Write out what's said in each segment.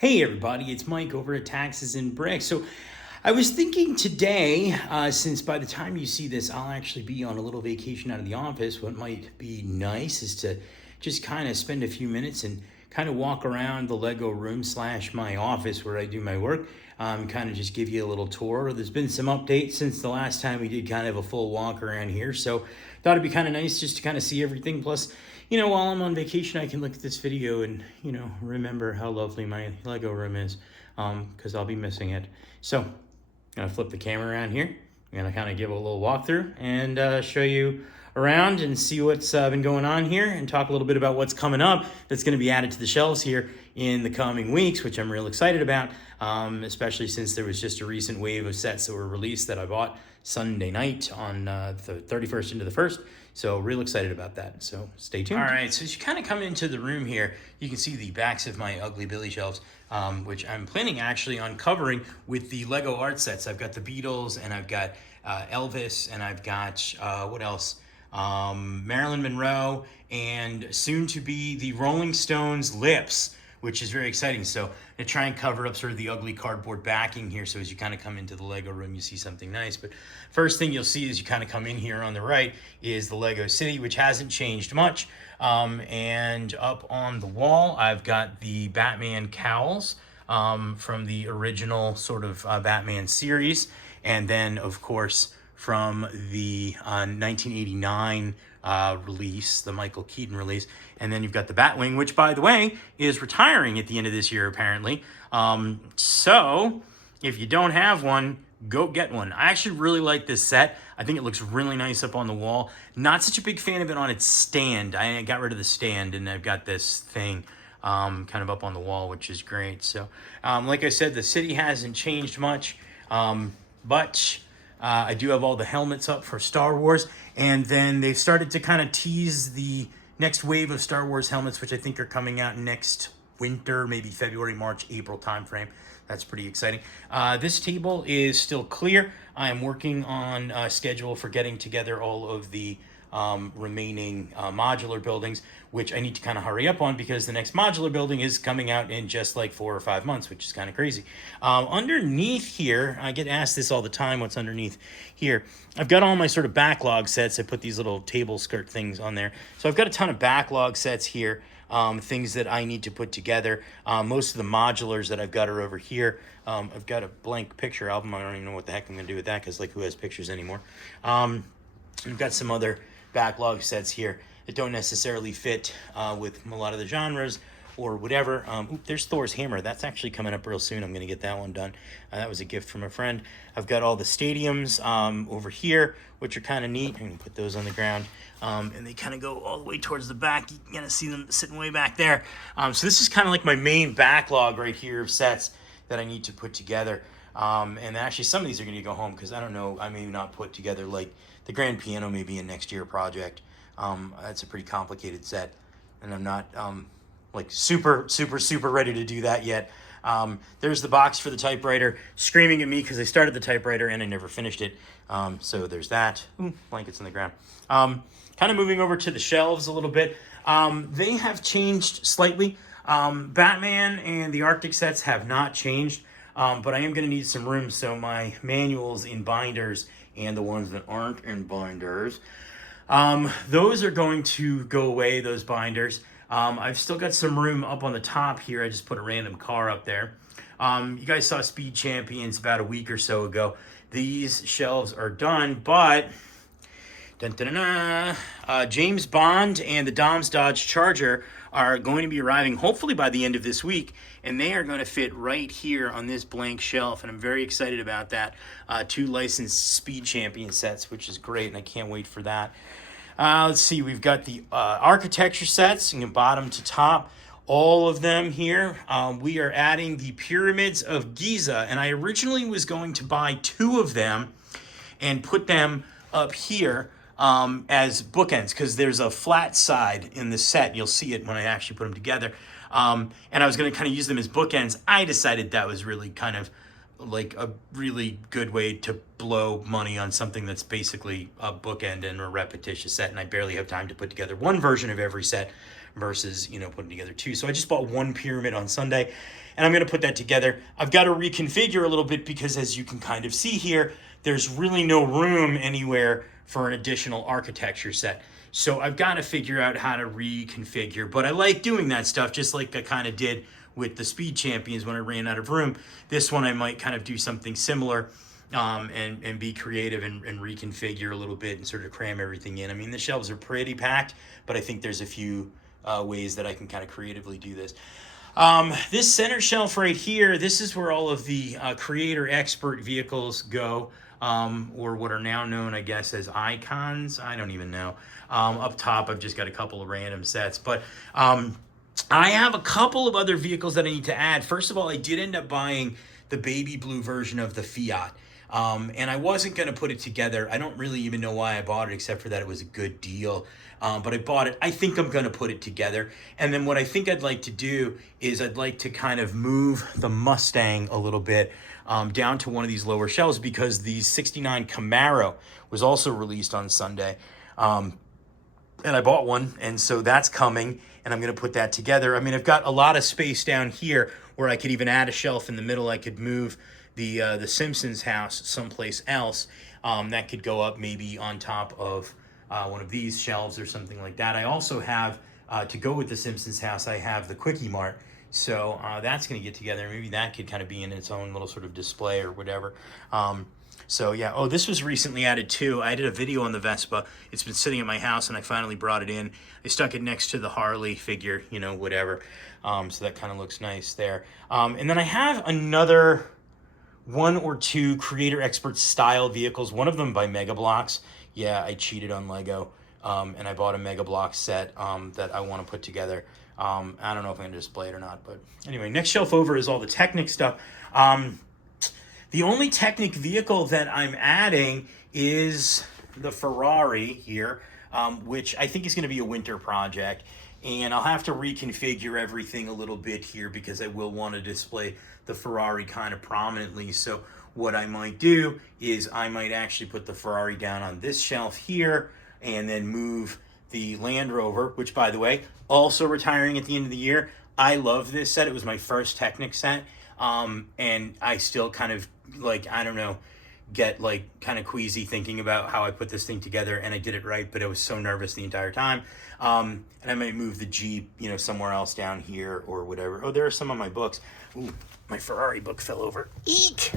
Hey everybody, it's Mike over at Taxes and Bricks. So I was thinking today, since by the time you see this, I'll actually be on a little vacation out of the office, what might be nice is to just kind of spend a few minutes and kind of walk around the Lego room slash my office where I do my work. Kind of just give you a little tour. There's been some updates since the last time we did kind of a full walk around here. So thought it'd be kind of nice just to kind of see everything. Plus, while I'm on vacation, I can look at this video and, remember how lovely my Lego room is, because I'll be missing it. So I'm gonna flip the camera around here. I'm gonna kind of give a little walkthrough and show you around and see what's been going on here and talk a little bit about what's coming up that's going to be added to the shelves here in the coming weeks, which I'm real excited about, especially since there was just a recent wave of sets that were released that I bought Sunday night on the 31st into the 1st. So real excited about that. So stay tuned. All right, so as you kind of come into the room here, you can see the backs of my Ugly Billy shelves, which I'm planning actually on covering with the Lego art sets. I've got the Beatles and I've got Elvis and I've got, what else? Marilyn Monroe, and soon to be the Rolling Stones Lips, which is very exciting. So I'm gonna try and cover up sort of the ugly cardboard backing here, so as you kind of come into the Lego room, you see something nice. But first thing you'll see as you kind of come in here on the right is the Lego City, which hasn't changed much. And up on the wall, I've got the Batman cowls from the original sort of Batman series, and then of course from the 1989 release, the Michael Keaton release. And then you've got the Batwing, which, by the way, is retiring at the end of this year, apparently. So if you don't have one, go get one. I actually really like this set. I think it looks really nice up on the wall. Not such a big fan of it on its stand. I got rid of the stand, and I've got this thing kind of up on the wall, which is great. So like I said, the city hasn't changed much, but I do have all the helmets up for Star Wars, and then they've started to kind of tease the next wave of Star Wars helmets, which I think are coming out next winter, maybe February, March, April timeframe. That's pretty exciting. This table is still clear. I am working on a schedule for getting together all of the remaining modular buildings, which I need to kind of hurry up on because the next modular building is coming out in just like 4 or 5 months, which is kind of crazy. Underneath here, I get asked this all the time, what's underneath here? I've got all my sort of backlog sets. I put these little table skirt things on there. So I've got a ton of backlog sets here, things that I need to put together. Most of the modulars that I've got are over here. I've got a blank picture album. I don't even know what the heck I'm going to do with that because, like, who has pictures anymore? I've got some other backlog sets here that don't necessarily fit with a lot of the genres or whatever. There's Thor's hammer. That's actually coming up real soon. I'm going to get that one done. That was a gift from a friend. I've got all the stadiums over here, which are kind of neat. I'm going to put those on the ground. And they kind of go all the way towards the back. You're going to see them sitting way back there. So this is kind of like my main backlog right here of sets that I need to put together. And actually some of these are going to go home because I don't know, I may not put together, like the grand piano may be a next year project. That's a pretty complicated set, and I'm not like super ready to do that yet. There's the box for the typewriter screaming at me because I started the typewriter and I never finished it. So there's that. Blankets on the ground. Kind of moving over to the shelves a little bit. They have changed slightly. Batman and the Arctic sets have not changed, but I am going to need some room, so my manuals in binders and the ones that aren't in binders, those are going to go away, those binders. I've still got some room up on the top here. I just put a random car up there. You guys saw Speed Champions about a week or so ago. These shelves are done, but James Bond and the Dom's Dodge Charger are going to be arriving hopefully by the end of this week, and they are going to fit right here on this blank shelf, and I'm very excited about that. 2 licensed Speed Champion sets, which is great, and I can't wait for that. Let's see, we've got the architecture sets, bottom to top, all of them here. We are adding the Pyramids of Giza, and I originally was going to buy 2 of them and put them up here as bookends, because there's a flat side in the set. You'll see it when I actually put them together. And I was going to kind of use them as bookends. I decided that was really kind of like a really good way to blow money on something that's basically a bookend and a repetitious set, and I barely have time to put together one version of every set versus, you know, putting together two. So I just bought one pyramid on Sunday, and I'm going to put that together. I've got to reconfigure a little bit because, as you can kind of see here, there's really no room anywhere for an additional architecture set. So I've got to figure out how to reconfigure, but I like doing that stuff, just like I kind of did with the Speed Champions when I ran out of room. This one I might kind of do something similar, and be creative and reconfigure a little bit and sort of cram everything in. I mean, the shelves are pretty packed, but I think there's a few ways that I can kind of creatively do this. This center shelf right here, this is where all of the creator expert vehicles go, or what are now known, I guess, as icons. I don't even know. Up top, I've just got a couple of random sets, but I have a couple of other vehicles that I need to add. First of all, I did end up buying the baby blue version of the Fiat. And I wasn't going to put it together. I don't really even know why I bought it, except for that it was a good deal. But I bought it. I think I'm going to put it together. And then what I think I'd like to do is I'd like to kind of move the Mustang a little bit down to one of these lower shelves, because the 69 Camaro was also released on Sunday. And I bought one, and so that's coming, and I'm going to put that together. I mean, I've got a lot of space down here where I could even add a shelf in the middle. I could move the Simpsons house someplace else. That could go up maybe on top of one of these shelves or something like that. I also have, to go with the Simpsons house, I have the Quickie Mart. So that's going to get together. Maybe that could kind of be in its own little sort of display or whatever. So yeah, oh, this was recently added too. I did a video on the Vespa. It's been sitting at my house, and I finally brought it in. I stuck it next to the Harley figure, you know, whatever. So that kind of looks nice there. And then I have another one or two creator expert style vehicles, one of them by Mega Bloks. Yeah, I cheated on Lego, and I bought a Mega Bloks set that I want to put together. I don't know if I'm going to display it or not, but anyway, next shelf over is all the Technic stuff. The only Technic vehicle that I'm adding is the Ferrari here, which I think is going to be a winter project. And I'll have to reconfigure everything a little bit here because I will want to display the Ferrari kind of prominently. So what I might do is I might actually put the Ferrari down on this shelf here, and then move the Land Rover, which, by the way, also retiring at the end of the year. I love this set. It was my first Technic set. And I still kind of, like, I don't know, get like kind of queasy thinking about how I put this thing together, and I did it right, but I was so nervous the entire time. And I might move the Jeep, you know, somewhere else down here or whatever. Oh, there are some of my books. Ooh, my Ferrari book fell over. Eek!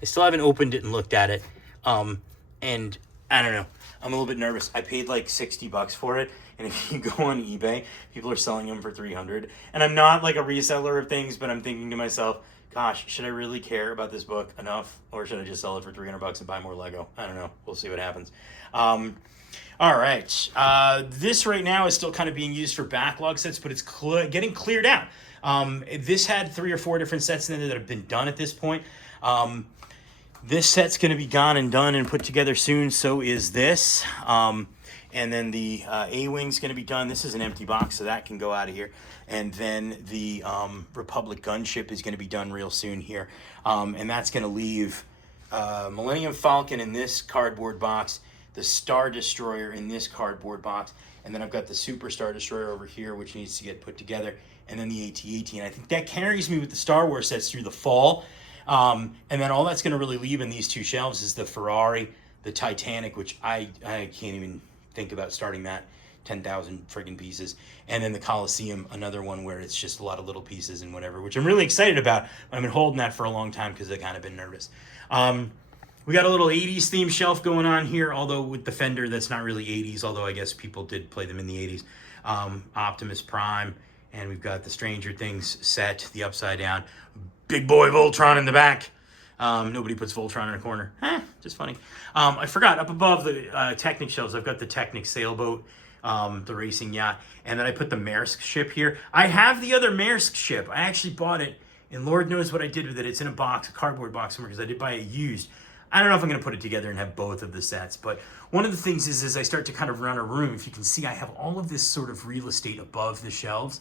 I still haven't opened it and looked at it. And I don't know, I'm a little bit nervous. I paid like $60 for it, and if you go on eBay, people are selling them for $300. And I'm not like a reseller of things, but I'm thinking to myself, gosh, should I really care about this book enough, or should I just sell it for $300 and buy more Lego? I don't know. We'll see what happens. All right. This right now is still kind of being used for backlog sets, but it's getting cleared out. This had 3 or 4 different sets in there that have been done at this point. This set's going to be gone and done and put together soon. So is this. And then the A-Wing's going to be done. This is an empty box, so that can go out of here. And then the Republic gunship is going to be done real soon here. And that's going to leave Millennium Falcon in this cardboard box, the Star Destroyer in this cardboard box, and then I've got the Super Star Destroyer over here, which needs to get put together, and then the AT-AT. And I think that carries me with the Star Wars sets through the fall. And then all that's going to really leave in these 2 shelves is the Ferrari, the Titanic, which I can't even think about starting that, 10,000 friggin' pieces, and then the Coliseum, another one where it's just a lot of little pieces and whatever, which I'm really excited about. I've been holding that for a long time because I've kind of been nervous. We got a little 80s theme shelf going on here, although with the Fender, that's not really 80s, although I guess people did play them in the 80s. Optimus Prime, and we've got the Stranger Things set, the Upside Down. Big boy Voltron in the back. Nobody puts Voltron in a corner. Just funny. I forgot, up above the Technic shelves, I've got the Technic sailboat, the racing yacht, and then I put the Maersk ship here. I have the other Maersk ship. I actually bought it, and Lord knows what I did with it. It's in a box, a cardboard box somewhere, because I did buy it used. I don't know if I'm going to put it together and have both of the sets, but one of the things is as I start to kind of run a room, if you can see, I have all of this sort of real estate above the shelves,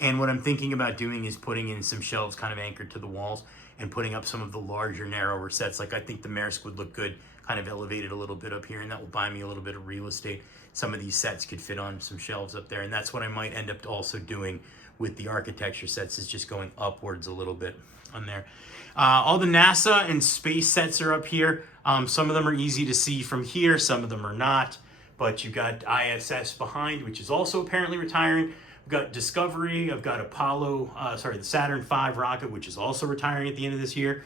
and what I'm thinking about doing is putting in some shelves kind of anchored to the walls and putting up some of the larger, narrower sets. Like I think the Maersk would look good, kind of elevated a little bit up here, and that will buy me a little bit of real estate. some of these sets could fit on some shelves up there. And that's what I might end up also doing with the architecture sets, is just going upwards a little bit on there. All the NASA and space sets are up here. Some of them are easy to see from here, some of them are not. But you've got ISS behind, which is also apparently retiring. We've got Discovery. I've got the Saturn V rocket, which is also retiring at the end of this year.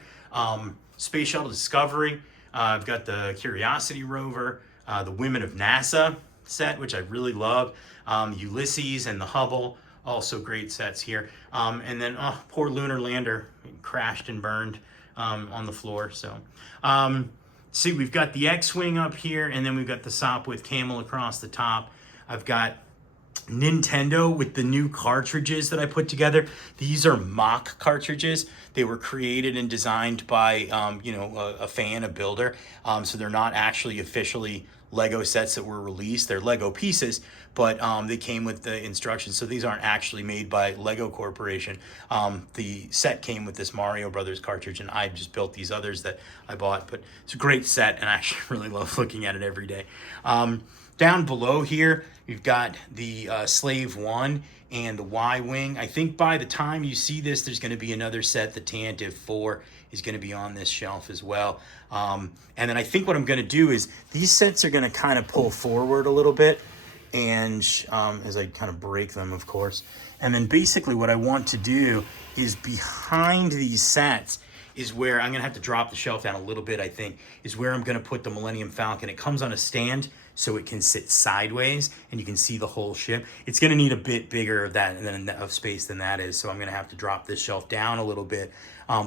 Space Shuttle Discovery. I've got the Curiosity rover, the Women of NASA set, which I really love. Ulysses and the Hubble, also great sets here. And then, poor lunar lander, crashed and burned on the floor. So, see, we've got the X-Wing up here, and then we've got the Sopwith Camel across the top. I've got Nintendo with the new cartridges that I put together. These are mock cartridges. They were created and designed by, a fan, a builder. So they're not actually officially Lego sets that were released. They're Lego pieces, but they came with the instructions. So these aren't actually made by Lego Corporation. The set came with this Mario Brothers cartridge, and I just built these others that I bought. But it's a great set, and I actually really love looking at it every day. Down below here, we've got the Slave 1 and the Y-Wing. I think by the time you see this, there's going to be another set. The Tantive 4 is going to be on this shelf as well. And then I think what I'm going to do is these sets are going to kind of pull forward a little bit, and as I kind of break them, of course. And then basically what I want to do is behind these sets is where I'm going to have to drop the shelf down a little bit, I think, is where I'm going to put the Millennium Falcon. It comes on a stand, so it can sit sideways and you can see the whole ship. It's going to need a bit bigger of space than that is, so I'm going to have to drop this shelf down a little bit,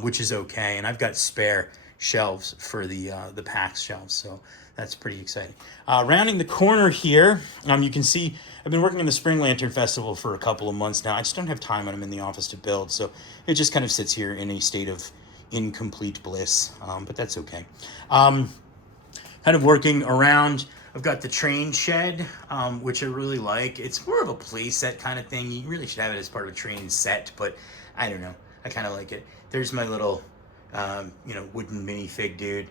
which is okay. And I've got spare shelves for the PAX shelves, so that's pretty exciting. Rounding the corner here, you can see I've been working on the Spring Lantern Festival for a couple of months now. I just don't have time when I'm in the office to build, so it just kind of sits here in a state of incomplete bliss, but that's okay. Kind of working around, I've got the train shed, which I really like. It's more of a play set kind of thing. You really should have it as part of a train set, but I don't know. I kind of like it. There's my little, wooden minifig dude.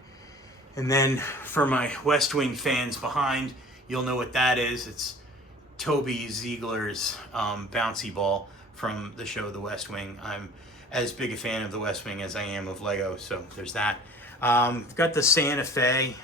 And then for my West Wing fans behind, you'll know what that is. It's Toby Ziegler's bouncy ball from the show The West Wing. I'm as big a fan of The West Wing as I am of Lego, so there's that. We've got the Santa Fe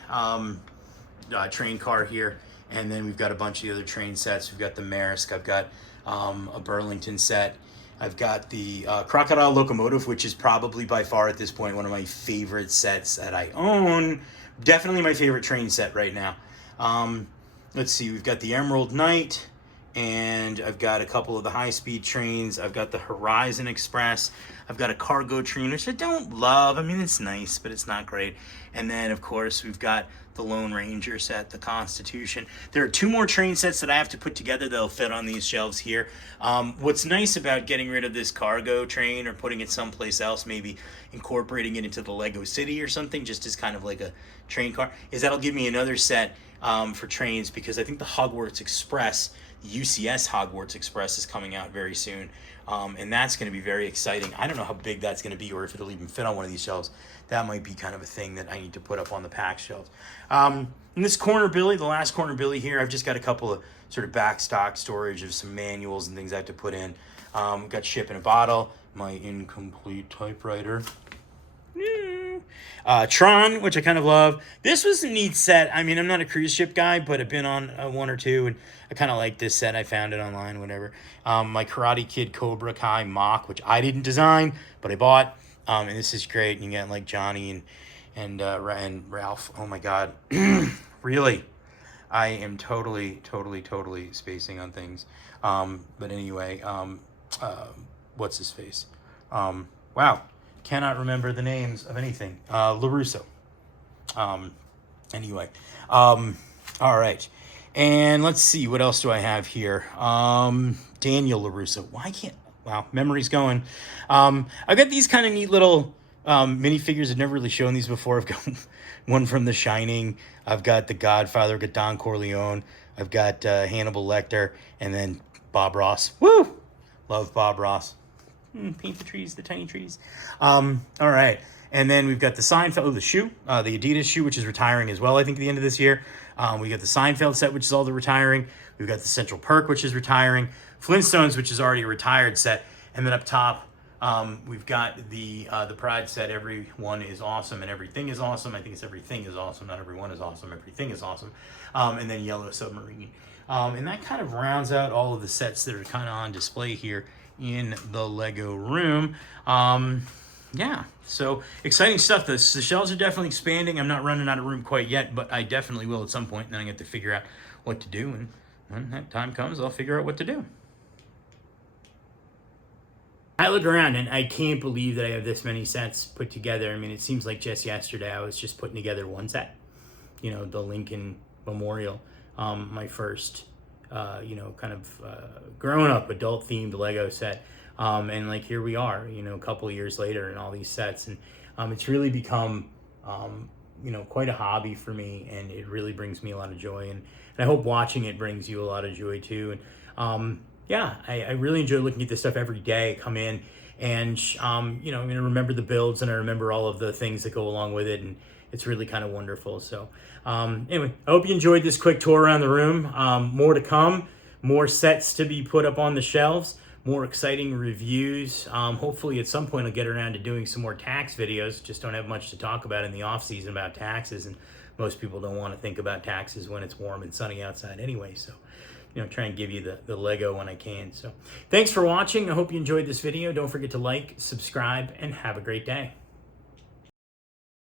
train car here, and then we've got a bunch of the other train sets. We've got the Maersk. I've got a Burlington set. I've got the Crocodile Locomotive, which is probably by far at this point one of my favorite sets that I own. Definitely my favorite train set right now. Let's see, we've got the Emerald Knight, and I've got a couple of the high-speed trains. I've got the Horizon Express. I've got a cargo train, which I don't love. I mean, it's nice, but it's not great. And then, of course, we've got the Lone Ranger set, the Constitution. There are 2 more train sets that I have to put together that'll fit on these shelves here. What's nice about getting rid of this cargo train or putting it someplace else, maybe incorporating it into the Lego City or something, just as kind of like a train car, is that'll give me another set for trains, because I think the Hogwarts Express, the UCS Hogwarts Express, is coming out very soon. And that's going to be very exciting. I don't know how big that's going to be or if it'll even fit on one of these shelves. That might be kind of a thing that I need to put up on the PAX shelves. In this corner billy, the last corner billy here, I've just got a couple of sort of back stock storage of some manuals and things I have to put in. We've got Ship in a Bottle, my incomplete typewriter. Tron, which I kind of love. This was a neat set. I mean, I'm not a cruise ship guy, but I've been on one or two, and I kind of like this set. I found it online, whatever. My Karate Kid Cobra Kai mock, which I didn't design, but I bought. And this is great. You get like Johnny and Ralph. Oh my God. Really? I am totally spacing on things. But anyway, what's his face? Wow. Cannot remember the names of anything. LaRusso. Anyway. All right. And let's see, what else do I have here? Daniel LaRusso. Wow, memory's going. I've got these kind of neat little minifigures. I've never really shown these before. I've got one from The Shining. I've got The Godfather. I've got Don Corleone. I've got Hannibal Lecter. And then Bob Ross. Woo! Love Bob Ross. Paint the trees, the tiny trees. All right. And then we've got the Seinfeld, the shoe, the Adidas shoe, which is retiring as well, I think, at the end of this year. We got the Seinfeld set, which is all the retiring. We've got the Central Perk, which is retiring. Flintstones, which is already a retired set. And then up top, we've got the Pride set. Everyone is awesome and everything is awesome. I think it's everything is awesome. Not everyone is awesome. Everything is awesome. And then Yellow Submarine. And that kind of rounds out all of the sets that are kind of on display here in the Lego room. Yeah, so exciting stuff. The shelves are definitely expanding. I'm not running out of room quite yet, but I definitely will at some point. And then I get to figure out what to do. And when that time comes, I'll figure out what to do. I look around and I can't believe that I have this many sets put together. I mean, it seems like just yesterday I was just putting together one set. You know, the Lincoln Memorial, my first, kind of grown-up adult-themed Lego set. And like here we are, a couple of years later and all these sets. And it's really become, quite a hobby for me. And it really brings me a lot of joy. And I hope watching it brings you a lot of joy too. And I really enjoy looking at this stuff every day. I come in and, I'm going to remember the builds and I remember all of the things that go along with it. And it's really kind of wonderful. So anyway, I hope you enjoyed this quick tour around the room. More to come, more sets to be put up on the shelves, more exciting reviews. Hopefully at some point I'll get around to doing some more tax videos. Just don't have much to talk about in the off season about taxes. And most people don't want to think about taxes when it's warm and sunny outside anyway. So, try and give you the Lego when I can. So thanks for watching. I hope you enjoyed this video. Don't forget to like, subscribe, and have a great day.